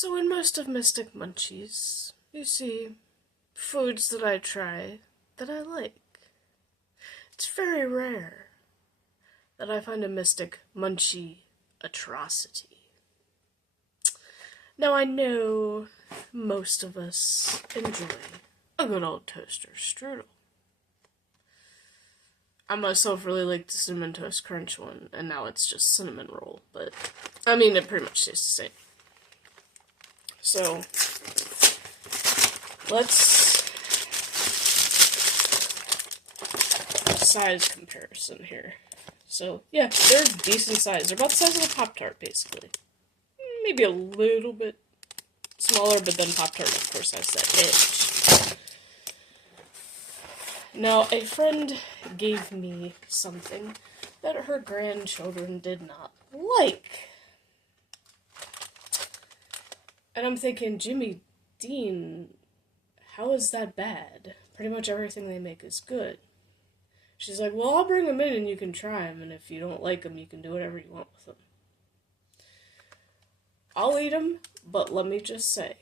So in most of Mystic Munchies, you see foods that I try that I like. It's very rare that I find a Mystic Munchie atrocity. Now I know most of us enjoy a good old toaster strudel. I myself really like the Cinnamon Toast Crunch one, and now it's just cinnamon roll, but I mean, it pretty much tastes the same. So, let's size comparison here. So, yeah, they're decent size. They're about the size of a Pop-Tart, basically. Maybe a little bit smaller, but then Pop-Tart, of course, has that edge. Now, a friend gave me something that her grandchildren did not like. And I'm thinking, Jimmy Dean, how is that bad? Pretty much everything they make is good. She's like, well, I'll bring them in and you can try them, and if you don't like them, you can do whatever you want with them. I'll eat them, but let me just say,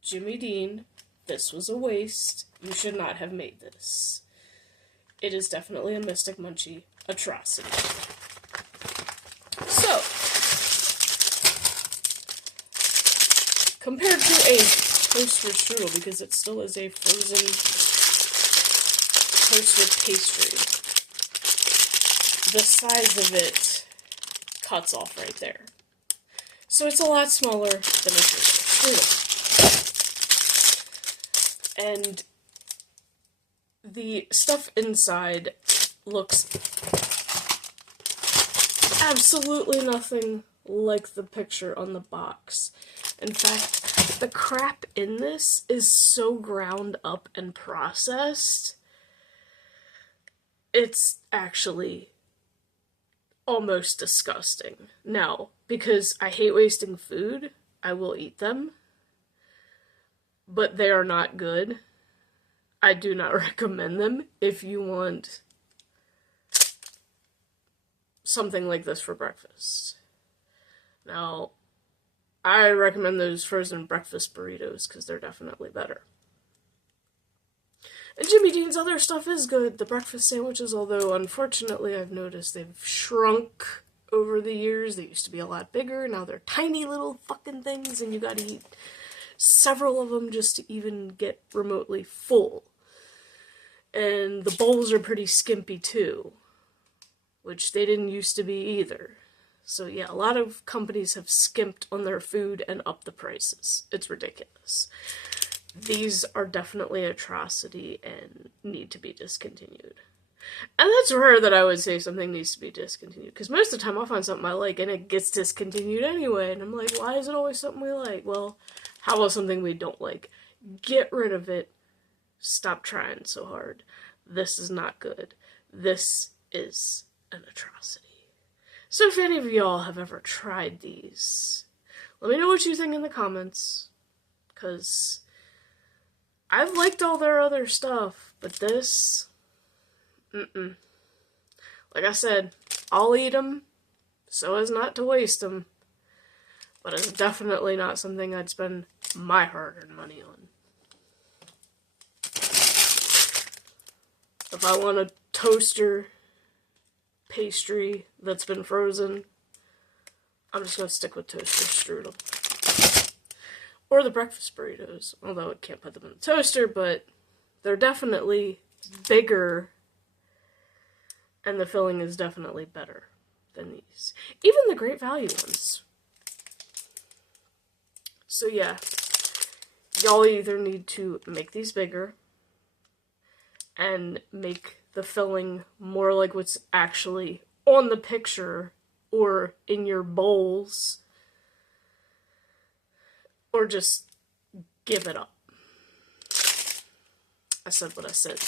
Jimmy Dean, this was a waste. You should not have made this. It is definitely a Mystic Munchie atrocity. So, compared to a toaster strudel, because it still is a frozen toasted pastry, the size of it cuts off right there. So it's a lot smaller than a toaster strudel. And the stuff inside looks absolutely nothing like the picture on the box. In fact, the crap in this is so ground up and processed, it's actually almost disgusting. Now, because I hate wasting food, I will eat them, but they are not good. I do not recommend them if you want something like this for breakfast. Now, I recommend those frozen breakfast burritos because they're definitely better. And Jimmy Dean's other stuff is good. The breakfast sandwiches, although unfortunately I've noticed they've shrunk over the years. They used to be a lot bigger. Now they're tiny little fucking things and you gotta eat several of them just to even get remotely full. And the bowls are pretty skimpy too, which they didn't used to be either. So yeah, a lot of companies have skimped on their food and upped the prices. It's ridiculous. These are definitely an atrocity and need to be discontinued. And that's rare that I would say something needs to be discontinued, because most of the time I'll find something I like and it gets discontinued anyway, and I'm like, why is it always something we like? Well, how about something we don't like? Get rid of it. Stop trying so hard. This is not good. This is an atrocity. So if any of y'all have ever tried these, let me know what you think in the comments, because I've liked all their other stuff, but this, Like I said, I'll eat them so as not to waste them, but it's definitely not something I'd spend my hard-earned money on. If I want a toaster pastry that's been frozen, I'm just going to stick with toaster strudel. Or the breakfast burritos, although I can't put them in the toaster, but they're definitely bigger, and the filling is definitely better than these. Even the Great Value ones. So yeah, y'all either need to make these bigger, and make the filling more like what's actually on the picture or in your bowls, or just give it up. I said what I said.